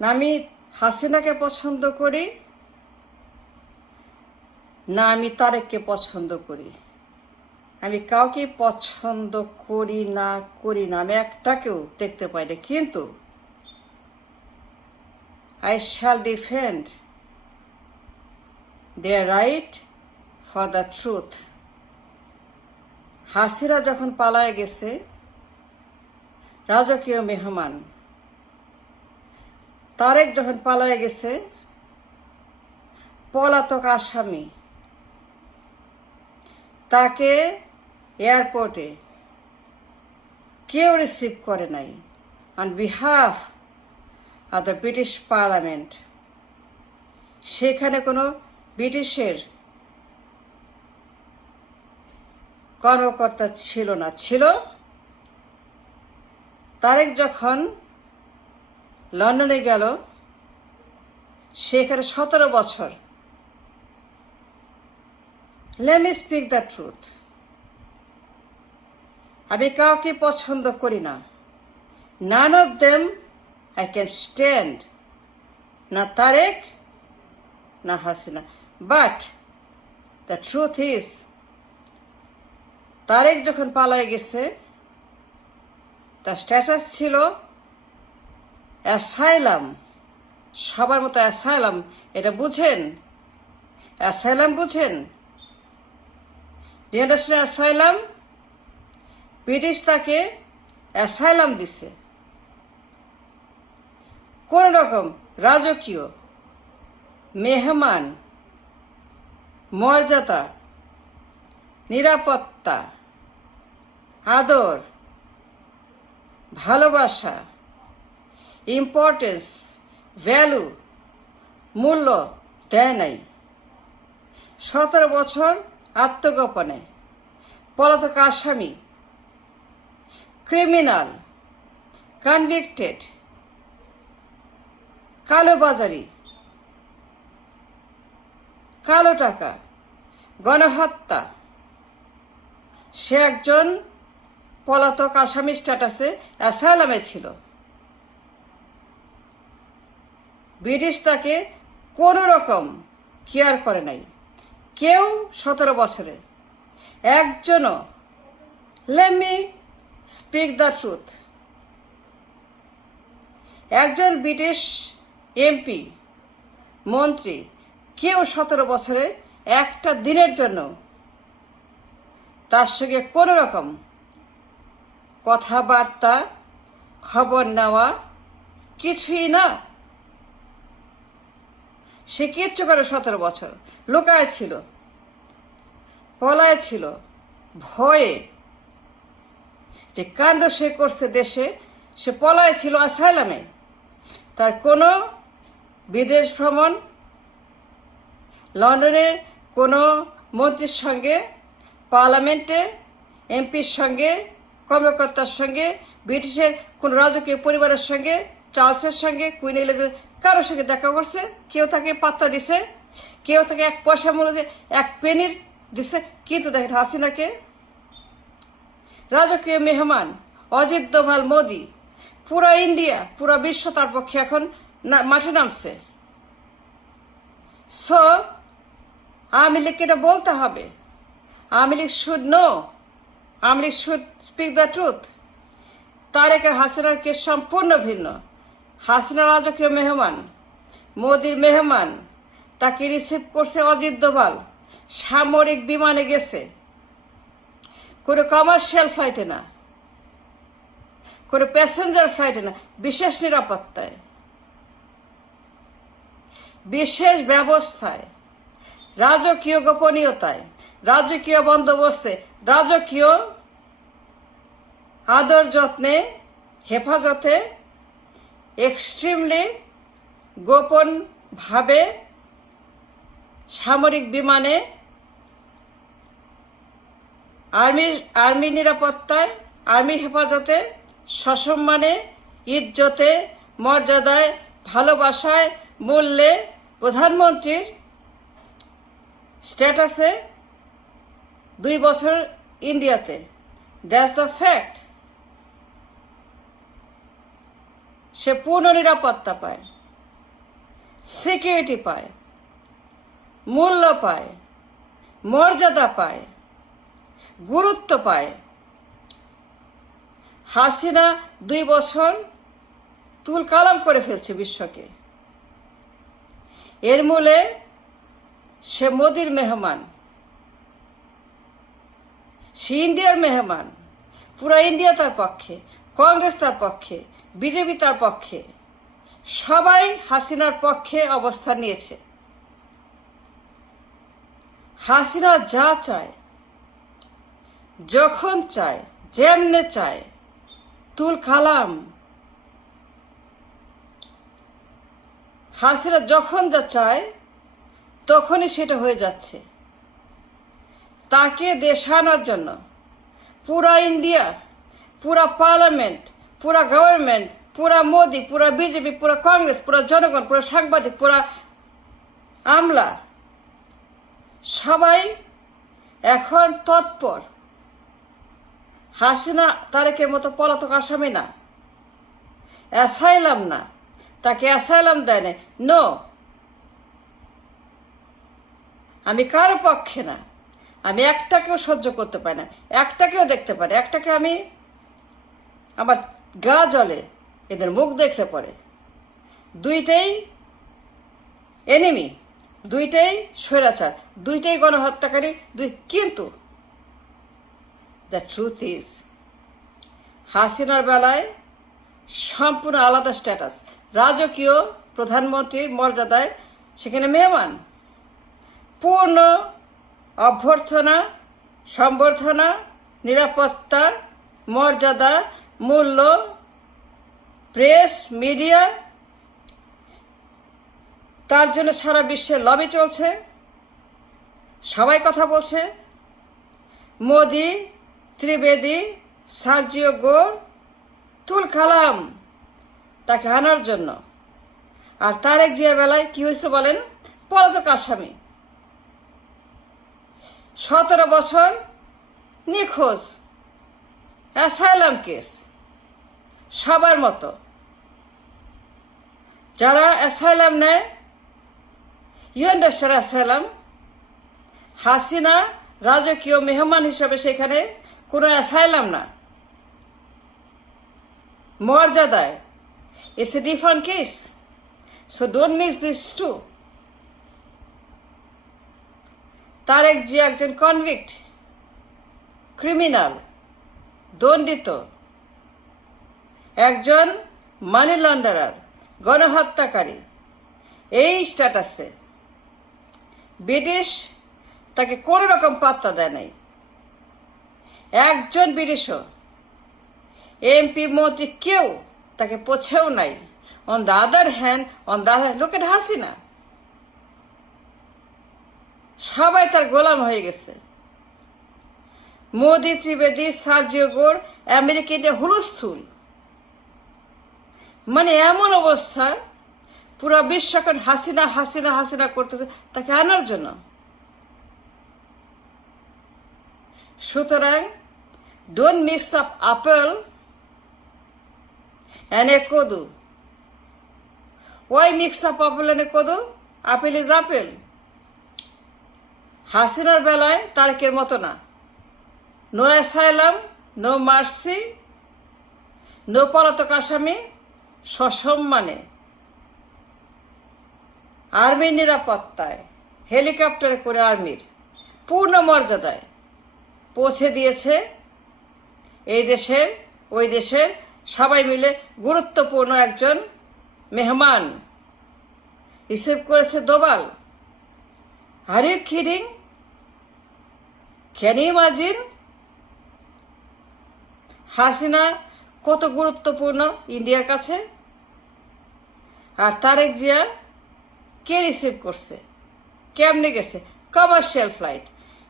না আমি হাসিনাকে পছন্দ করি, না আমি তারেককে পছন্দ করি। আমি কাউকে পছন্দ করি না আমি একটাকেও দেখতে পাই না, কিন্তু I shall defend their right for the truth. Hasina যখন পালায় গেছে, রাজকীয় মেহমান তারেক যখন পালায় গেছে, পলাতক আসামি, তাকে এয়ারপোর্টে কেউ রিসিভ করে নাই on behalf of the British parliament. সেখানে কোনো ব্রিটিশের কর্মকর্তা ছিল না, ছিল তারেক যখন লন্ডনে গেল, সেখানে 17 বছর। Let me speak the truth. আমি কাউকে পছন্দ করি না। None of them I can stand. না তারেক, না Hasina. But the truth is, Tarique যখন পালায় গেছে, তার স্ট্যাটাস ছিল অ্যাসাইলাম। সবার মতো অ্যাসাইলাম, এটা বুঝেন? অ্যাসাইলাম বুঝেন? অ্যাসাইলাম, ব্রিটিশ তাকে অ্যাসাইলাম দিছে। কোন রকম রাজকীয় মেহমান, মর্যাদা, নিরাপত্তা, আদর, ভালোবাসা, ইম্পর্টেন্স, ভ্যালু, মূল্য দেয় নাই। 17 বছর আত্মগোপনে, পলাতক আসামি, ক্রিমিনাল, কনভিক্টেড, কালোবাজারি, কালো টাকা, গণহত্যা। সে একজন পলাতক আসামি স্ট্যাটাসে অ্যাসাইলামে ছিল। ব্রিটিশ তাকে কোনো রকম কেয়ার করে নাই, কেউ। 17 বছরে একজনও, let me speak the truth, একজন ব্রিটিশ এমপি, মন্ত্রী, কেউ 17 বছরে একটা দিনের জন্য তার সঙ্গে কোনো রকম কথাবার্তা, খবর নেওয়া কিছুই না। সে কিচ্ছু করে 17 বছর লুকায় ছিল, পলায় ছিল, ভয়ে যে কাণ্ড সে করছে দেশে। সে পলায় ছিল অ্যাসাইলামে। তার কোনো বিদেশ ভ্রমণ, লন্ডনে কোনো মন্ত্রীর সঙ্গে, পার্লামেন্টে এমপির সঙ্গে, কর্মকর্তার সঙ্গে, ব্রিটিশের কোনো রাজকীয় পরিবারের সঙ্গে, চার্লসের সঙ্গে, কুইন এলিজাবেথ, কারোর সঙ্গে দেখা করছে? কেউ তাকে পাত্তা দিছে? কেউ তাকে 1 পয়সা মূল্যে 1 পেনির দিছে? কিন্তু দেখেন হাসিনাকে রাজকীয় মেহমান, অজিত দোভাল, মোদি, পুরা ইন্ডিয়া, পুরা বিশ্ব তার পক্ষে এখন মাঠে নামছে। সো আওয়ামী লীগকে এটা বলতে হবে। Awami League should know, Awami League should speak the truth. তারেকের হাসিনার কেস সম্পূর্ণ ভিন্ন। হাসিনা রাজকীয় মেহমান, মোদির মেহমান, তাকে রিসিভ করছে অজিত দোভাল, সামরিক বিমানে গেছে, কোনো কমার্শিয়াল ফ্লাইটে না, কোনো প্যাসেঞ্জার ফ্লাইটে না, বিশেষ নিরাপত্তায়, বিশেষ ব্যবস্থায়, রাজকীয় গোপনীয়তায়, রাজকীয় বন্দোবস্তে, রাজকীয় আদর যত্নে, হেফাজতে, এক্সট্রিমলি গোপনভাবে সামরিক বিমানে, আর্মি নিরাপত্তায়, আর্মির হেফাজতে, সসম্মানে, ইজ্জতে, মর্যাদায়, ভালোবাসায়, মূল্যে, প্রধানমন্ত্রীর স্ট্যাটাসে 2 বছর ইন্ডিয়াতে। That's the fact. সে পূর্ণ নিরাপত্তা পায়। সিকিউরিটি পায়, মূল্য পায়, মর্যাদা পায়, গুরুত্ব পায়। হাসিনা 2 বছর তুলকালাম করে ফেলছে বিশ্বকে। এর মূলে সে মোদির মেহমান, সে ইন্ডিয়ার মেহমান। পুরা ইন্ডিয়া তার পক্ষে, কংগ্রেস তার পক্ষে, বিজেপি তার পক্ষে, সবাই হাসিনার পক্ষে অবস্থান নিয়েছে। হাসিনা যা চায়, যখন চায়, যেমনে চায়, তুল কালাম। হাসিনা যখন যা চায় তখনই সেটা হয়ে যাচ্ছে। তাকে দেশানোর জন্য পুরা ইন্ডিয়া, পুরা পার্লামেন্ট, পুরা গভর্নমেন্ট, পুরা মোদি, পুরা বিজেপি, পুরা কংগ্রেস, পুরা জনগণ, পুরা সাংবাদিক, পুরা আমলা, সবাই এখন তৎপর। হাসিনা তারেকের মতো পলাতক আসামি না, অ্যাসাইলাম না, তাকে অ্যাসাইলাম দেয় না। নো, আমি কারো পক্ষে না। আমি একটাকেও সহ্য করতে পারি না, একটাকেও দেখতে পারি। একটাকে আমি, আমার গা জ্বলে এদের মুখ দেখলে পরে। দুইটাই এনিমি, দুইটাই স্বৈরাচার, দুইটাই গণহত্যাকারী। কিন্তু দ্য ট্রুথ ইজ, হাসিনার বেলায় সম্পূর্ণ আলাদা স্ট্যাটাস। রাজকীয় প্রধানমন্ত্রীর মর্যাদায় সেখানে মেহমান। পূর্ণ অভ্যর্থনা, সম্বর্ধনা, নিরাপত্তা, মর্যাদা, মূল্য, প্রেস, মিডিয়া, তার জন্য সারা বিশ্বে লবি চলছে, সবাই কথা বলছে। মোদি, ত্রিবেদী, সার্জিও গোর তুল কালাম তাকে আনার জন্য। আর তারেক জিয়ার বেলায় কি হয়েছে বলেন? পলাতক আসামি, 17 বছর নিখোঁজ, অ্যাসাইলাম কেস। সবার মতো যারা অ্যাসাইলাম নেয়, ইউ আন্ডারস্ট্যান্ড অ্যাসাইলাম। হাসিনা রাজকীয় মেহমান হিসেবে সেখানে কোনো অ্যাসাইলাম না, মর্যাদায়। It's a different case, so don't mix these two. Tarique Zia একজন কনভিক্ট, ক্রিমিনাল, দণ্ডিত, একজন মানি লন্ডারার, গণহত্যাকারী। এই স্ট্যাটাসে ব্রিটিশ তাকে কোনো রকম পাত্তা দেয় নাই। একজন ব্রিটিশও, এমপি, মন্ত্রী, কেউ তাকে পোছেও নাই। On the other hand, look at Hasina, সবাই তার গোলাম হয়ে গেছে। মোদি, ত্রিবেদী, সার্জিও গোর, আমেরিকাতে হুলস্থুল। মানে এমন অবস্থা, পুরো বিশ্ব এখন হাসিনা হাসিনা হাসিনা করতেছে তাকে আনার জন্য। সুতরাং don't mix up apple and a kodu. Why mix up apple and a kodu? Apple is apple. হাসিনার বেলায় তারেকের মতো না। No asylum, no mercy, no পলাতক আসামি, সসম্মানে আর্মির নিরাপত্তায়, হেলিকপ্টার করে আর্মির পূর্ণ মর্যাদায় পৌঁছে দিয়েছে এই দেশের, ওই দেশের সবাই মিলে। গুরুত্বপূর্ণ একজন মেহমান রিসিভ করেছে Doval. Are you kidding? Can you imagine? Hasina কত গুরুত্বপূর্ণ ইন্ডিয়ার কাছে। আর তারেক জিয়া কে রিসিভ করছে, কেমনে গেছে? কমার্শিয়াল ফ্লাইট,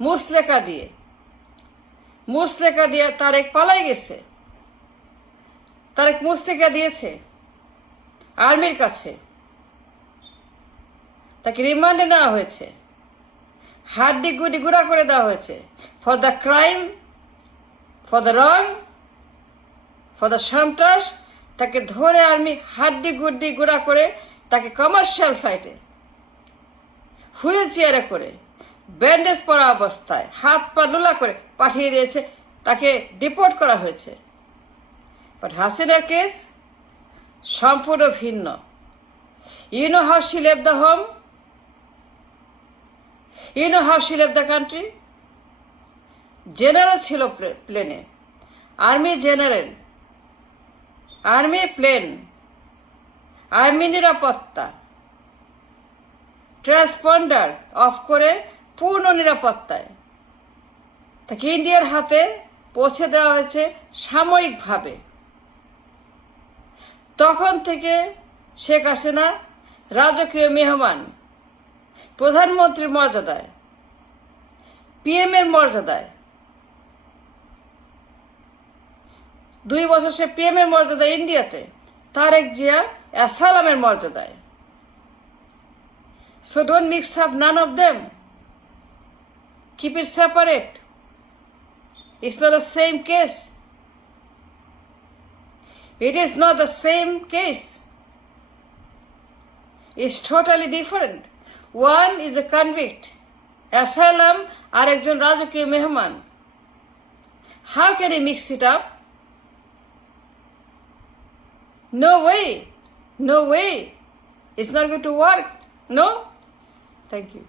মুসলেকা দিয়ে তারেক পালাই গেছে। তারেক মুসলেকা দিয়েছে আর্মির কাছে, তাকে রিমান্ডে নেওয়া হয়েছে, হাড্ডি গুডি গুঁড়া করে দেওয়া হয়েছে। For the crime, for the wrong, for the সন্ত্রাস, তাকে ধরে আর্মি হাড্ডি গুড্ডি গুঁড়া করে তাকে কমার্শিয়াল ফ্লাইটে হুইল চেয়ারে করে ব্যান্ডেজ পরা অবস্থায় হাত পা লুলা করে পাঠিয়ে দিয়েছে, তাকে ডিপোর্ট করা হয়েছে। বাট হাসিনার কেস সম্পূর্ণ ভিন্ন। You know how she leave the home, you know how she leave the country. General ছিল প্লেনে, army general, army plane, army নিরাপত্তা, ট্রান্সপন্ডার অফ করে পূর্ণ নিরাপত্তায় তাকে ইন্ডিয়ার হাতে পৌঁছে দেওয়া হয়েছে সাময়িকভাবে। তখন থেকে শেখ হাসিনা রাজকীয় মেহমান, প্রধানমন্ত্রীর মর্যাদায়, পিএম এর মর্যাদায়, 2 বছর সে পিএম এর মর্যাদায় ইন্ডিয়াতে, তারেক জিয়া অ্যাসালামের মর্যাদায়। So don't mix up none of them. Keep it separate. It's not the same case. It is not the same case. It's totally different. One is a convict. Asylum আর একজন রাজকীয় মেহমান. How can you mix it up? No way. No way. It's not going to work. No? Thank you.